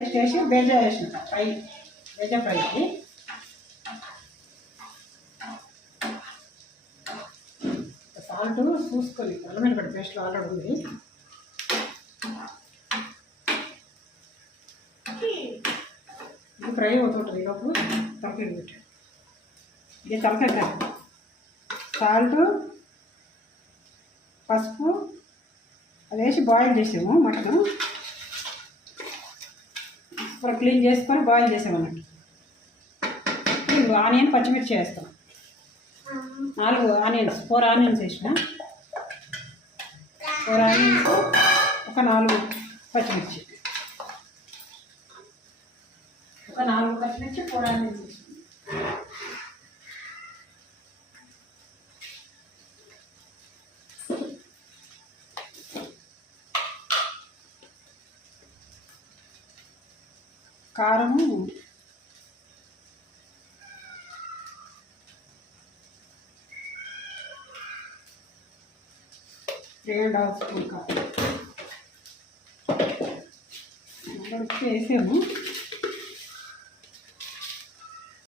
వేసి బేజా వేసిన ఫ్రై బేజా ఫ్రైకి సాల్ట్ చూసుకొని అల్లం వెల్లిగడ్డ పేస్ట్లో ఆల్రెడీ ఉంది. ఇది ఫ్రై అవుతుంటుంది. ఈలోపు తలకాయ పెట్టాడు. ఇది తలకాయ సాల్ట్ పసుపు అది వేసి బాయిల్ చేసాము. మటన్ ఇప్పుడు క్లీన్ చేసుకొని బాయిల్ చేసామన్నట్టు. ఆనియన్ పచ్చిమిర్చి వేస్తాం. 4 ఆనియన్స్ 4 ఆనియన్స్ వేసిన 4 ఆనియన్స్ ఒక 4 పచ్చిమిర్చి 4 పచ్చిమిర్చి 4 ఆనియన్స్ వేసిన. కారము 3½ స్పూన్ కారం వేసాము.